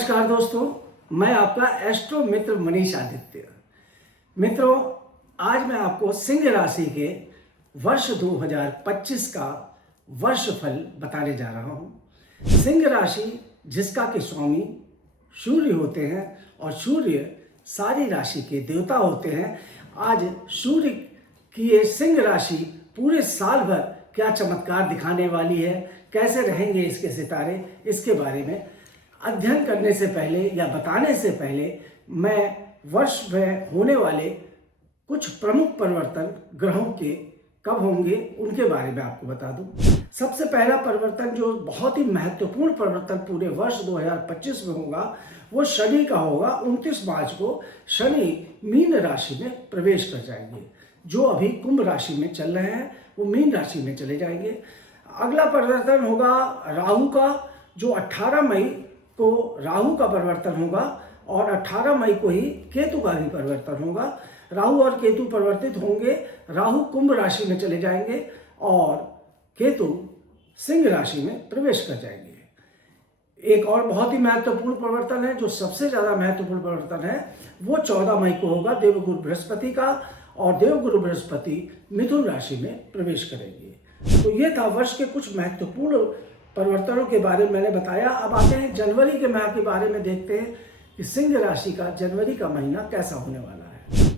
नमस्कार दोस्तों, मैं आपका एस्ट्रो मित्र मनीष आदित्य। मित्रों, आज मैं आपको सिंह राशि के वर्ष 2025 का वर्ष फल बताने जा रहा हूँ। सिंह राशि जिसका कि स्वामी सूर्य होते हैं और सूर्य सारी राशि के देवता होते हैं। आज सूर्य की ये सिंह राशि पूरे साल भर क्या चमत्कार दिखाने वाली है, कैसे रहेंगे इसके सितारे, इसके बारे में अध्ययन करने से पहले या बताने से पहले मैं वर्ष में होने वाले कुछ प्रमुख परिवर्तन ग्रहों के कब होंगे उनके बारे में आपको बता दूं। सबसे पहला परिवर्तन जो बहुत ही महत्वपूर्ण परिवर्तन पूरे वर्ष 2025 में होगा वो शनि का होगा। 29 मार्च को शनि मीन राशि में प्रवेश कर जाएंगे। जो अभी कुंभ राशि में चल रहे हैं वो मीन राशि में चले जाएंगे। अगला परिवर्तन होगा राहु का, जो 18 मई को राहु का परिवर्तन होगा और 18 मई को ही केतु का भी परिवर्तन होगा। राहु और केतु परिवर्तित होंगे। राहु कुंभ राशि में चले जाएंगे और केतु सिंह राशि में प्रवेश कर जाएंगे। एक और बहुत ही महत्वपूर्ण परिवर्तन है, जो सबसे ज़्यादा महत्वपूर्ण परिवर्तन है, वो 14 मई को होगा देवगुरु बृहस्पति का, और देवगुरु बृहस्पति मिथुन राशि में प्रवेश करेंगे। तो ये था वर्ष के कुछ महत्वपूर्ण परिवर्तनों के बारे में मैंने बताया। अब आते हैं जनवरी के माह के बारे में, देखते हैं कि सिंह राशि का जनवरी का महीना कैसा होने वाला है।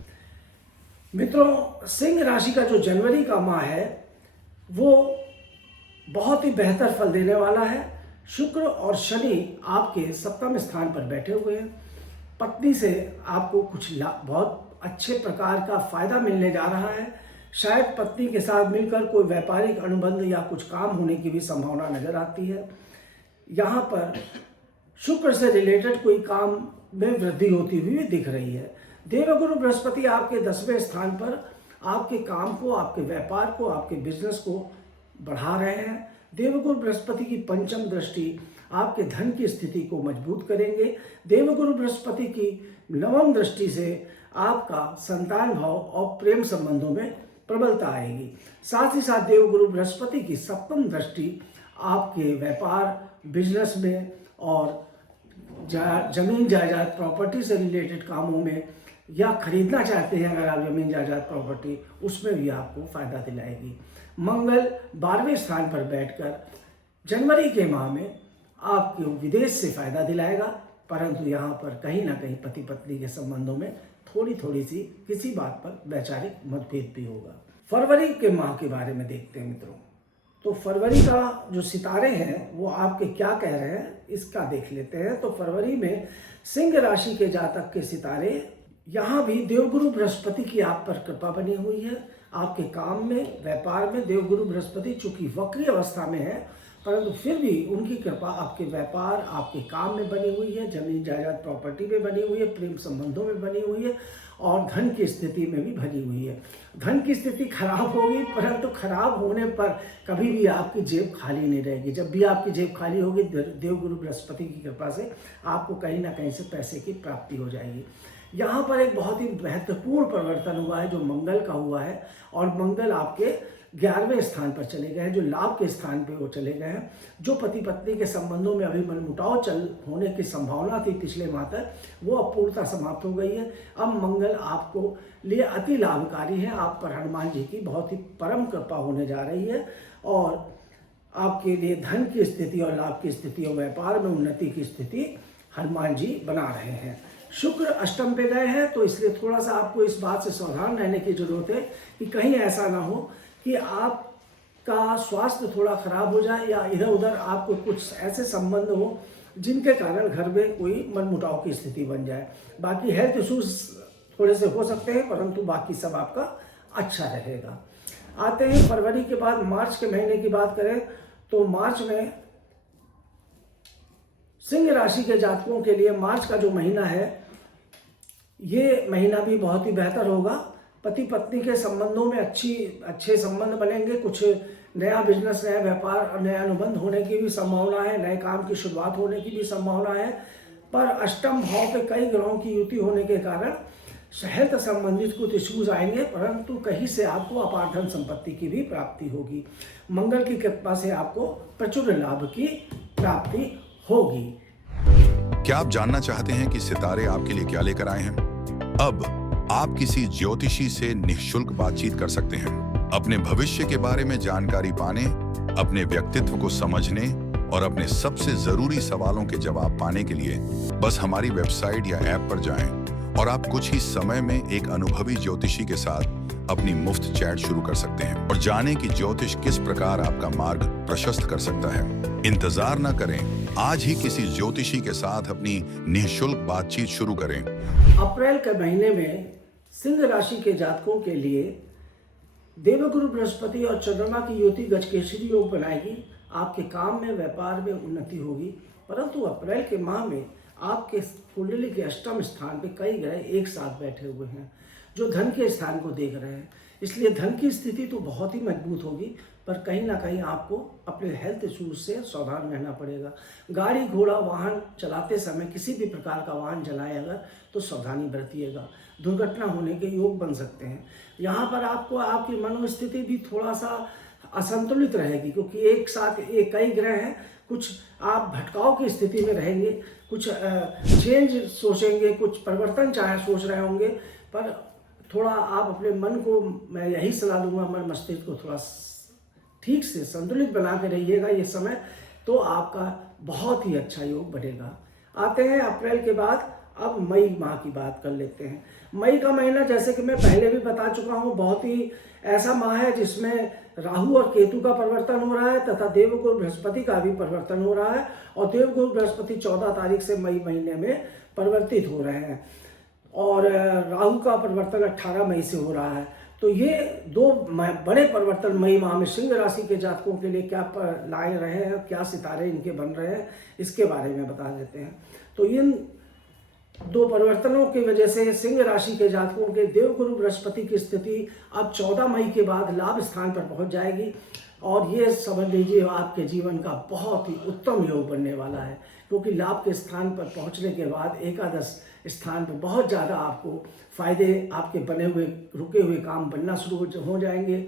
मित्रों, सिंह राशि का जो जनवरी का माह है वो बहुत ही बेहतर फल देने वाला है। शुक्र और शनि आपके सप्तम स्थान पर बैठे हुए हैं। पत्नी से आपको कुछ बहुत अच्छे प्रकार का फायदा मिलने जा रहा है। शायद पत्नी के साथ मिलकर कोई व्यापारिक अनुबंध या कुछ काम होने की भी संभावना नजर आती है। यहाँ पर शुक्र से रिलेटेड कोई काम में वृद्धि होती हुई भी दिख रही है। देवगुरु बृहस्पति आपके 10वें स्थान पर आपके काम को, आपके व्यापार को, आपके बिजनेस को बढ़ा रहे हैं। देवगुरु बृहस्पति की पंचम दृष्टि आपके धन की स्थिति को मजबूत करेंगे। देवगुरु बृहस्पति की नवम दृष्टि से आपका संतान भाव और प्रेम संबंधों में प्रबलता आएगी। साथ ही साथ देवगुरु बृहस्पति की सप्तम दृष्टि आपके व्यापार, बिजनेस में और जमीन जायदाद, प्रॉपर्टी से रिलेटेड कामों में, या खरीदना चाहते हैं अगर आप जमीन जायदाद प्रॉपर्टी, उसमें भी आपको फायदा दिलाएगी। मंगल 12वें स्थान पर बैठकर जनवरी के माह में आपको विदेश से फायदा दिलाएगा, परंतु यहाँ पर कहीं ना कहीं पति पत्नी के संबंधों में थोड़ी सी किसी बात पर वैचारिक मतभेद भी होगा। फरवरी के माह के बारे में देखते हैं मित्रों। तो फरवरी का जो सितारे हैं वो आपके क्या कह रहे हैं इसका देख लेते हैं। तो फरवरी में सिंह राशि के जातक के सितारे, यहाँ भी देवगुरु बृहस्पति की आप पर कृपा बनी हुई है। आपके काम में, व्यापार में देवगुरु बृहस्पति चूंकि वक्री अवस्था में है, परंतु फिर भी उनकी कृपा आपके व्यापार, आपके काम में बनी हुई है, जमीन जायदाद प्रॉपर्टी में बनी हुई है, प्रेम संबंधों में बनी हुई है और धन की स्थिति में भी बनी हुई है। धन की स्थिति खराब होगी, परंतु खराब होने पर कभी भी आपकी जेब खाली नहीं रहेगी। जब भी आपकी जेब खाली होगी, देवगुरु बृहस्पति की कृपा से आपको कहीं ना कहीं से पैसे की प्राप्ति हो जाएगी। यहाँ पर एक बहुत ही महत्वपूर्ण परिवर्तन हुआ है जो मंगल का हुआ है, और मंगल आपके 11वें स्थान पर चले गए हैं, जो लाभ के स्थान पे वो चले गए हैं। जो पति पत्नी के संबंधों में अभी मनमुटाव होने की संभावना थी पिछले माह तक, वो अब पूर्णतः समाप्त हो गई है। अब मंगल आपको लिए अति लाभकारी है। आप पर हनुमान जी की बहुत ही परम कृपा होने जा रही है और आपके लिए धन की स्थिति और लाभ की स्थिति और व्यापार में उन्नति की स्थिति हनुमान जी बना रहे हैं। शुक्र अष्टम पे गए हैं, तो इसलिए थोड़ा सा आपको इस बात से सावधान रहने की जरूरत है कि कहीं ऐसा ना हो कि आपका स्वास्थ्य थोड़ा खराब हो जाए या इधर उधर आपको कुछ ऐसे संबंध हो जिनके कारण घर में कोई मनमुटाव की स्थिति बन जाए। बाकी हेल्थ इश्यूज थोड़े से हो सकते हैं, परंतु बाकी सब आपका अच्छा रहेगा। आते हैं फरवरी के बाद मार्च के महीने की बात करें तो मार्च में सिंह राशि के जातकों के लिए मार्च का जो महीना है ये महीना भी बहुत ही बेहतर होगा। पति पत्नी के संबंधों में अच्छे संबंध बनेंगे। कुछ नया बिजनेस, नया व्यापार और नया अनुबंध होने की भी संभावना है। नए काम की शुरुआत होने की भी संभावना है। पर अष्टम भाव पे कई ग्रहों की युति होने के कारण हेल्थ संबंधित कुछ इश्यूज आएंगे, परंतु कहीं से आपको अपार धन संपत्ति की भी प्राप्ति होगी। मंगल की कृपा से आपको प्रचुर लाभ की प्राप्ति होगी। क्या आप जानना चाहते हैं कि सितारे आपके लिए क्या लेकर आए हैं? अब आप किसी ज्योतिषी से निःशुल्क बातचीत कर सकते हैं। अपने भविष्य के बारे में जानकारी पाने, अपने व्यक्तित्व को समझने और अपने सबसे जरूरी सवालों के जवाब पाने के लिए बस हमारी वेबसाइट या ऐप पर जाएं और आप कुछ ही समय में एक अनुभवी ज्योतिषी के साथ अपनी मुफ्त चैट शुरू कर सकते हैं और जानें कि ज्योतिष किस प्रकार आपका मार्ग प्रशस्त कर सकता है। इंतजार न करें, आज ही किसी ज्योतिषी के साथ अपनी निःशुल्क बातचीत शुरू करें। अप्रैल के महीने में सिंह राशि के जातकों के लिए देवगुरु बृहस्पति और चंद्रमा की युति गजकेसरी योग बनाएगी। आपके काम में, व्यापार में उन्नति होगी। परंतु अप्रैल के माह में आपके कुंडली के अष्टम स्थान पे कई ग्रह एक साथ बैठे हुए हैं जो धन के स्थान को देख रहे हैं। इसलिए धन की स्थिति तो बहुत ही मजबूत होगी, पर कहीं ना कहीं आपको अपने हेल्थ इश्यूज से सावधान रहना पड़ेगा। गाड़ी घोड़ा वाहन चलाते समय किसी भी प्रकार का वाहन चलाएं अगर, तो सावधानी बरतिएगा। दुर्घटना होने के योग बन सकते हैं। यहाँ पर आपको आपकी मनोस्थिति भी थोड़ा सा असंतुलित रहेगी, क्योंकि एक साथ कई ग्रह हैं। कुछ आप भटकाव की स्थिति में रहेंगे, कुछ चेंज सोचेंगे, कुछ परिवर्तन चाहे सोच रहे होंगे, पर थोड़ा आप अपने मन को, मैं यही सलाह दूंगा, मन मस्तिष्क को थोड़ा ठीक से संतुलित बना के रहिएगा ये समय, तो आपका बहुत ही अच्छा योग बढ़ेगा। आते हैं अप्रैल के बाद, अब मई माह की बात कर लेते हैं। मई का महीना, जैसे कि मैं पहले भी बता चुका हूँ, बहुत ही ऐसा माह है जिसमें राहु और केतु का परिवर्तन हो रहा है तथा देवगुरु बृहस्पति का भी परिवर्तन हो रहा है। और देवगुरु बृहस्पति 14 तारीख से मई महीने में परिवर्तित हो रहे हैं और राहु का परिवर्तन 18 मई से हो रहा है। तो ये दो बड़े परिवर्तन मई माह में सिंह राशि के जातकों के लिए क्या लाए रहे हैं, क्या सितारे इनके बन रहे हैं, इसके बारे में बता देते हैं। तो इन दो परिवर्तनों की वजह से सिंह राशि के जातकों के देवगुरु बृहस्पति की स्थिति अब 14 मई के बाद लाभ स्थान पर पहुंच जाएगी और ये समझ लीजिए आपके जीवन का बहुत ही उत्तम योग बनने वाला है, क्योंकि लाभ के स्थान पर पहुंचने के बाद एकादश स्थान पर बहुत ज़्यादा आपको फायदे, आपके बने हुए रुके हुए काम बनना शुरू हो जाएंगे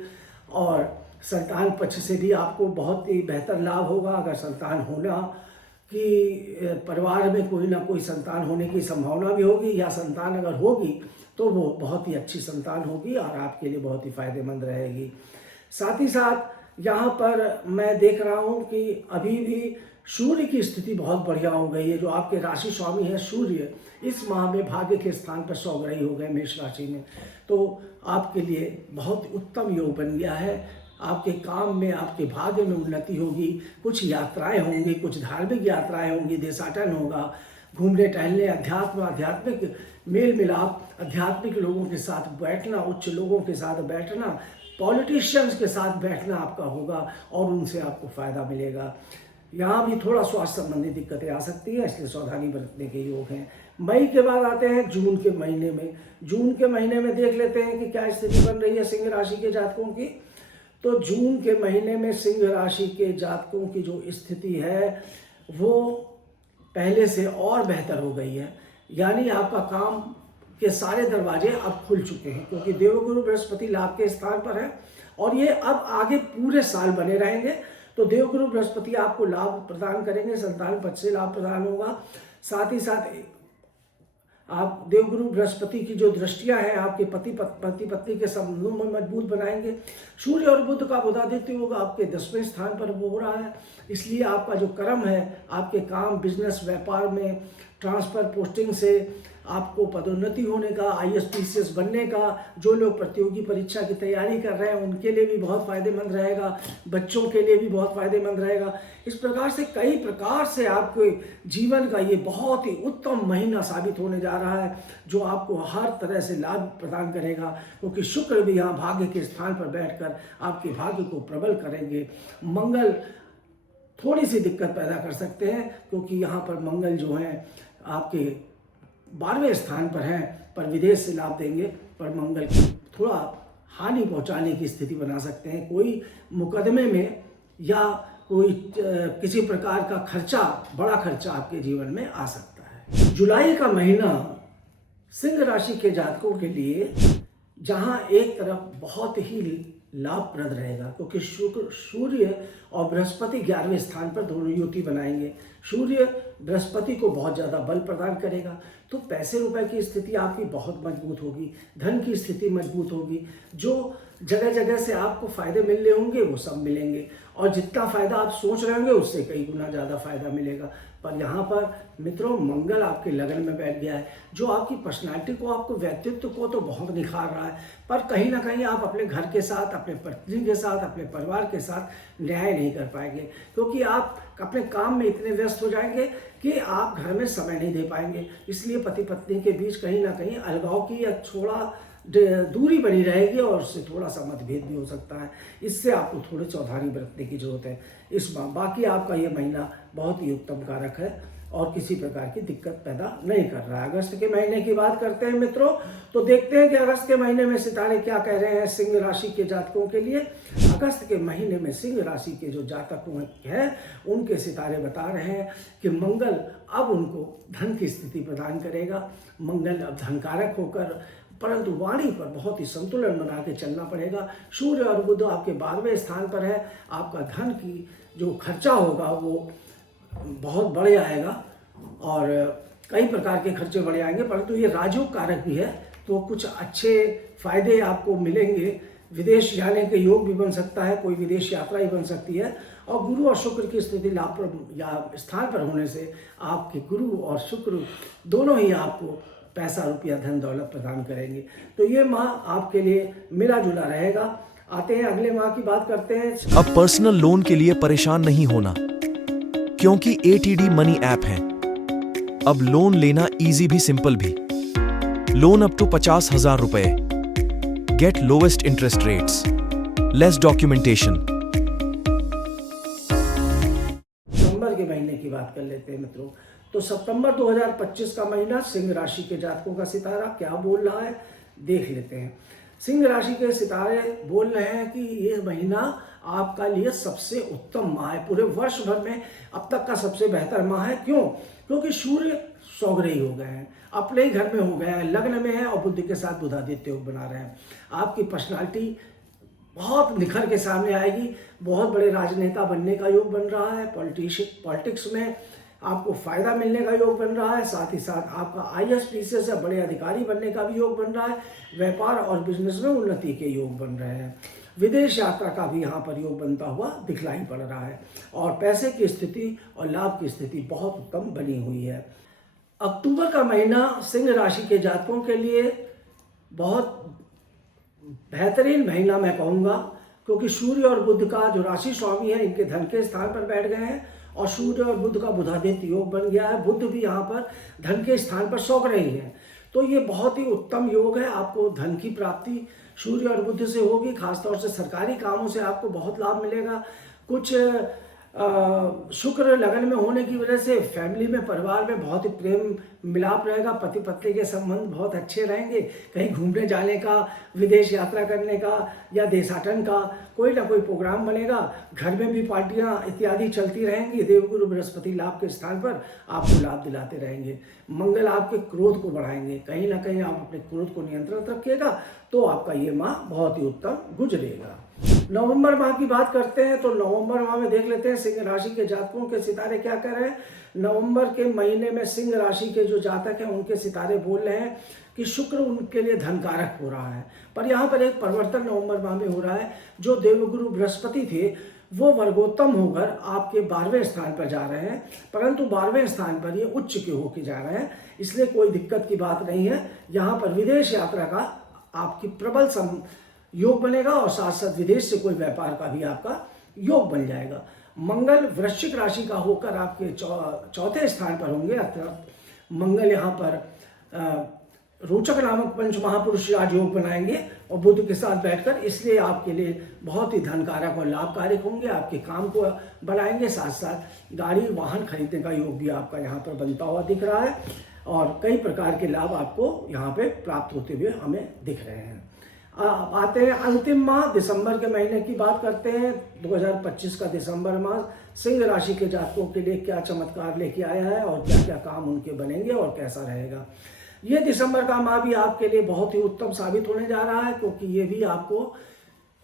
और संतान पक्ष से भी आपको बहुत ही बेहतर लाभ होगा। अगर संतान होना कि परिवार में कोई ना कोई संतान होने की संभावना भी होगी, या संतान अगर होगी तो वो बहुत ही अच्छी संतान होगी और आपके लिए बहुत ही फायदेमंद रहेगी। साथ ही साथ यहाँ पर मैं देख रहा हूँ कि अभी भी सूर्य की स्थिति बहुत बढ़िया हो गई है। जो आपके राशि स्वामी है सूर्य, इस माह में भाग्य के स्थान पर सौग्रही हो गए मेष राशि में, तो आपके लिए बहुत उत्तम योग बन गया है। आपके काम में, आपके भाग्य में उन्नति होगी। कुछ यात्राएं होंगी, कुछ धार्मिक यात्राएं होंगी, देशाटन होगा, घूमने टहलने, आध्यात्मिक मेल मिलाप, आध्यात्मिक लोगों के साथ बैठना, उच्च लोगों के साथ बैठना, पॉलिटिशियंस के साथ बैठना आपका होगा और उनसे आपको फायदा मिलेगा। यहाँ भी थोड़ा स्वास्थ्य संबंधी दिक्कतें आ सकती है, इसलिए सावधानी बरतने के योग हैं। मई के बाद आते हैं जून के महीने में। जून के महीने में देख लेते हैं कि क्या स्थिति बन रही है सिंह राशि के जातकों की। तो जून के महीने में सिंह राशि के जातकों की जो स्थिति है वो पहले से और बेहतर हो गई है। यानी आपका काम के सारे दरवाजे अब खुल चुके हैं, क्योंकि देवगुरु बृहस्पति लाभ के स्थान पर है और ये अब आगे पूरे साल बने रहेंगे। तो देवगुरु बृहस्पति आपको लाभ प्रदान करेंगे, संतान पक्ष से लाभ प्रदान होगा। साथ ही साथ आप देवगुरु बृहस्पति की जो दृष्टियां हैं आपके पति पत्नी के संबंधों में मजबूत बनाएंगे। सूर्य और बुध का बुधादित्य योग आपके 10वें स्थान पर वो हो रहा है, इसलिए आपका जो कर्म है, आपके काम, बिजनेस, व्यापार में ट्रांसफर, पोस्टिंग से आपको पदोन्नति होने का, IAS बनने का, जो लोग प्रतियोगी परीक्षा की तैयारी कर रहे हैं उनके लिए भी बहुत फायदेमंद रहेगा, बच्चों के लिए भी बहुत फायदेमंद रहेगा। इस प्रकार से कई प्रकार से आपके जीवन का ये बहुत ही उत्तम महीना साबित होने जा रहा है, जो आपको हर तरह से लाभ प्रदान करेगा, क्योंकि शुक्र भी यहाँ भाग्य के स्थान पर बैठकर आपके भाग्य को प्रबल करेंगे। मंगल थोड़ी सी दिक्कत पैदा कर सकते हैं, क्योंकि यहाँ पर मंगल जो है आपके 12वें स्थान पर हैं, पर विदेश से लाभ देंगे, पर मंगल की थोड़ा हानि पहुंचाने की स्थिति बना सकते हैं। कोई मुकदमे में या कोई किसी प्रकार का खर्चा, बड़ा खर्चा आपके जीवन में आ सकता है। जुलाई का महीना सिंह राशि के जातकों के लिए, जहां एक तरफ बहुत ही लाभप्रद रहेगा, क्योंकि शुक्र, सूर्य और बृहस्पति 11वें स्थान पर दोनों युति बनाएंगे। सूर्य बृहस्पति को बहुत ज़्यादा बल प्रदान करेगा, तो पैसे रुपए की स्थिति आपकी बहुत मजबूत होगी, धन की स्थिति मजबूत होगी। जो जगह जगह से आपको फायदे मिलने होंगे वो सब मिलेंगे, और जितना फायदा आप सोच रहे होंगे उससे कई गुना ज़्यादा फायदा मिलेगा। पर यहाँ पर मित्रों मंगल आपके लगन में बैठ गया है, जो आपकी पर्सनालिटी को, आपको व्यक्तित्व को तो बहुत निखार रहा है, पर कहीं ना कहीं आप अपने घर के साथ, अपने पत्नी के साथ, अपने परिवार के साथ न्याय नहीं कर पाएंगे, क्योंकि आप अपने काम में इतने व्यस्त हो जाएंगे कि आप घर में समय नहीं दे पाएंगे। इसलिए पति पत्नी के बीच कहीं ना कहीं अलगाव की या थोड़ा दूरी बनी रहेगी, और उससे थोड़ा सा मतभेद भी हो सकता है। इससे आपको थोड़ी सावधानी बरतने की जरूरत है इस बार। बाकी आपका ये महीना बहुत ही उत्तम कारक है और किसी प्रकार की दिक्कत पैदा नहीं कर रहा है। अगस्त के महीने की बात करते हैं मित्रों, तो देखते हैं कि अगस्त के महीने में सितारे क्या कह रहे हैं सिंह राशि के जातकों के लिए। अगस्त के महीने में सिंह राशि के जो जातक हैं उनके सितारे बता रहे हैं कि मंगल अब उनको धन की स्थिति प्रदान करेगा। मंगल अब धनकारक होकर, परंतु वाणी पर बहुत ही संतुलन बना के चलना पड़ेगा। सूर्य और बुध आपके 12वें स्थान पर है। आपका धन की जो खर्चा होगा वो बहुत बढ़ जाएगा, और कई प्रकार के खर्चे बढ़ जाएंगे, परंतु ये राजयोग कारक भी है, तो कुछ अच्छे फायदे आपको मिलेंगे। विदेश जाने के योग भी बन सकता है, कोई विदेश यात्रा ही बन सकती है। और गुरु और शुक्र की स्थिति लाभ या स्थान पर होने से आपके गुरु और शुक्र दोनों ही आपको पैसा, रुपया, धन दौलत प्रदान करेंगे। तो ये माह आपके लिए मिला जुला रहेगा। आते हैं अगले माह की बात करते हैं। अब पर्सनल लोन के लिए परेशान नहीं होना, क्योंकि ATD मनी ऐप है। अब लोन लेना इजी भी सिंपल भी। लोन अप टू 50,000 रुपए। Get lowest interest rates, less documentation. सितंबर के महीने की बात कर लेते हैं मित्रों। तो सितंबर 2025 का महीना सिंह राशि के जातकों का सितारा क्या बोल रहा है देख लेते हैं। सिंह राशि के सितारे बोल रहे हैं कि ये महीना आपका लिए सबसे उत्तम माह है, पूरे वर्ष भर में अब तक का सबसे बेहतर माह है। क्यों? क्योंकि सूर्य सौग्रही हो गए हैं, अपने ही घर में हो गए हैं, लग्न में है, और बुध के साथ बुधादित्य योग बना रहे हैं। आपकी पर्सनालिटी बहुत निखर के सामने आएगी। बहुत बड़े राजनेता बनने का योग बन रहा है। पॉलिटिक्स में आपको फायदा मिलने का योग बन रहा है। साथ ही साथ आपका IAS PCS से बड़े अधिकारी बनने का भी योग बन रहा है। व्यापार और बिजनेस में उन्नति के योग बन रहे हैं। विदेश यात्रा का भी यहाँ पर योग बनता हुआ दिखलाई पड़ रहा है, और पैसे की स्थिति और लाभ की स्थिति बहुत उत्तम बनी हुई है। अक्टूबर का महीना सिंह राशि के जातकों के लिए बहुत बेहतरीन महीना मैं कहूँगा, क्योंकि सूर्य और बुध का जो राशि स्वामी है इनके धन के स्थान पर बैठ गए हैं, और सूर्य और बुध का बुधादित्य योग बन गया है। बुध भी यहाँ पर धन के स्थान पर सौग रही है, तो ये बहुत ही उत्तम योग है। आपको धन की प्राप्ति सूर्य और बुध से होगी। खासतौर से सरकारी कामों से आपको बहुत लाभ मिलेगा। कुछ शुक्र लगन में होने की वजह से फैमिली में, परिवार में बहुत ही प्रेम मिलाप रहेगा। पति पत्नी के संबंध बहुत अच्छे रहेंगे। कहीं घूमने जाने का, विदेश यात्रा करने का या देशाटन का कोई ना कोई प्रोग्राम बनेगा। घर में भी पार्टियां इत्यादि चलती रहेंगी। देवगुरु बृहस्पति लाभ के स्थान पर आपको लाभ दिलाते रहेंगे। मंगल आपके क्रोध को बढ़ाएंगे। कहीं ना कहीं आप अपने क्रोध को नियंत्रित रखिएगा, तो आपका ये माह बहुत ही उत्तम गुजरेगा। नवंबर माह की बात करते हैं, तो नवंबर माह में देख लेते हैं सिंह राशि के जातकों के सितारे क्या कर रहे हैं। नवंबर के महीने में सिंह राशि के जो जातक हैं उनके सितारे बोल रहे हैं कि शुक्र उनके लिए धनकारक हो रहा है। पर यहाँ पर एक परिवर्तन नवंबर माह में हो रहा है। जो देवगुरु बृहस्पति थे वो वर्गोत्तम होकर आपके 12वें स्थान पर जा रहे हैं, परंतु 12वें स्थान पर ये उच्च के होके जा रहे हैं, इसलिए कोई दिक्कत की बात नहीं है। यहाँ पर विदेश यात्रा का आपकी प्रबल योग बनेगा, और साथ साथ विदेश से कोई व्यापार का भी आपका योग बन जाएगा। मंगल वृश्चिक राशि का होकर आपके चौथे स्थान पर होंगे, अर्थात मंगल यहाँ पर रोचक नामक पंच महापुरुष राजयोग बनाएंगे और बुध के साथ बैठकर, इसलिए आपके लिए बहुत ही धनकारक और लाभकारक होंगे। आपके काम को बनाएंगे, साथ साथ गाड़ी वाहन खरीदने का योग भी आपका यहाँ पर बनता हुआ दिख रहा है, और कई प्रकार के लाभ आपको यहाँ पे प्राप्त होते हुए हमें दिख रहे हैं। आते हैं अंतिम माह दिसंबर के महीने की बात करते हैं। 2025 का दिसंबर माह सिंह राशि के जातकों के लिए क्या चमत्कार लेके आया है, और क्या क्या काम उनके बनेंगे और कैसा रहेगा। ये दिसंबर का माह भी आपके लिए बहुत ही उत्तम साबित होने जा रहा है, क्योंकि ये भी आपको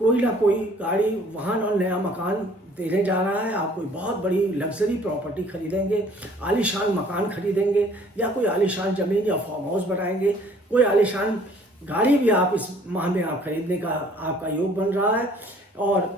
कोई ना कोई गाड़ी, वाहन और नया मकान देने जा रहा है। आप कोई बहुत बड़ी लग्जरी प्रॉपर्टी खरीदेंगे, आलीशान मकान खरीदेंगे, या कोई आलीशान ज़मीन या फार्म हाउस बनाएंगे, कोई आलीशान गाड़ी भी आप इस माह में आप खरीदने का आपका योग बन रहा है, और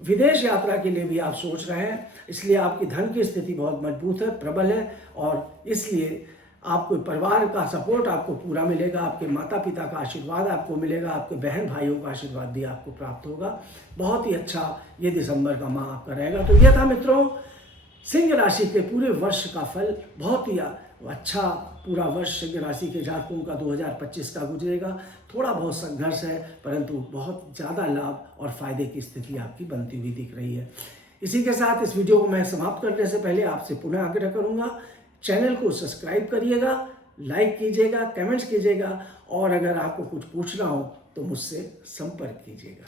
विदेश यात्रा के लिए भी आप सोच रहे हैं। इसलिए आपकी धन की स्थिति बहुत मजबूत है, प्रबल है, और इसलिए आपको परिवार का सपोर्ट आपको पूरा मिलेगा, आपके माता पिता का आशीर्वाद आपको मिलेगा, आपके बहन भाइयों का आशीर्वाद भी आपको प्राप्त होगा। बहुत ही अच्छा ये दिसंबर का माह आपका रहेगा। तो यह था मित्रों सिंह राशि के पूरे वर्ष का फल। बहुत ही अच्छा पूरा वर्ष सिंह राशि के जातकों का 2025 का गुजरेगा। थोड़ा बहुत संघर्ष है, परंतु बहुत ज़्यादा लाभ और फायदे की स्थिति आपकी बनती हुई दिख रही है। इसी के साथ इस वीडियो को मैं समाप्त करने से पहले आपसे पुनः आग्रह करूंगा, चैनल को सब्सक्राइब करिएगा, लाइक कीजिएगा, कमेंट्स कीजिएगा, और अगर आपको कुछ पूछना हो तो मुझसे संपर्क कीजिएगा।